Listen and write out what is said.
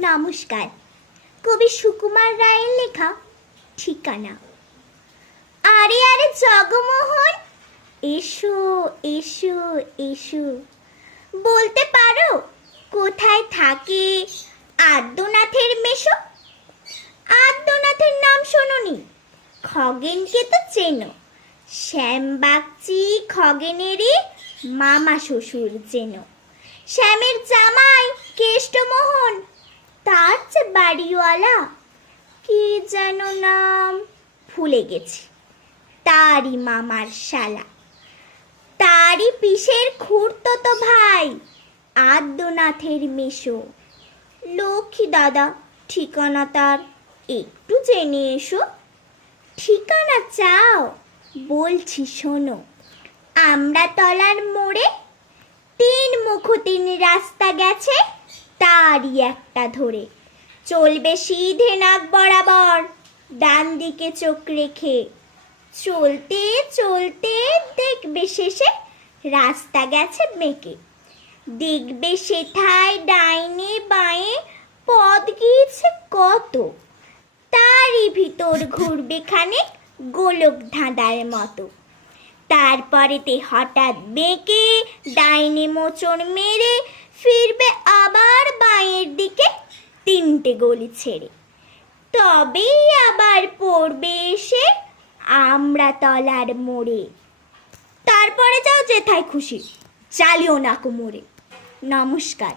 নমস্কার। কবি সুকুমার রায়ের লেখা ঠিকানা। আরে আরে, জগমোহন! এসো এসো এসো। বলতে পারো, কোথায় থাকে আদ্যনাথের মেশো? আদ্যনাথের নাম শোনোনি, খগেনকে তো চেনো। শ্যামবাগচি খগেনেরই মামা শ্বশুর চেনো। শ্যামের জামাই যে বাড়িওয়ালা? কি যেন নাম? ভুলে গেছি। তারই মামার শালা। তারই পিসের খুঁড়তো তো ভাই, আদ্যনাথের মেশো লক্ষ্মী দাদা, ঠিকানা তার একটু জেনে এসো। ঠিকানা চাও, বলছি শোনো। আমরা তলার মোড়ে তিন মুখ তিন রাস্তা গেছে, তারই একটা ধরে। চলবে সিধে নাক বরাবর, ডান দিকে চোখ রেখে। চলতে চলতে দেখবে শেষে রাস্তা গেছে বেঁকে দেখবে সেথায় ডাইনে বাঁয়ে পথ গিয়েছে কত। তারই ভিতর ঘুরবে খানিক গোলক ধাঁধার মতো। তারপরেতে হঠাৎ বেঁকে ডাইনে মোচড় মেরে ফিরবে তিনটে গলি ছেড়ে। তবেই আবার পড়বে এসে আমরা তলার মোড়ে। তারপরে যাও যেথায় খুশি, চালিও না কোমরে। নমস্কার।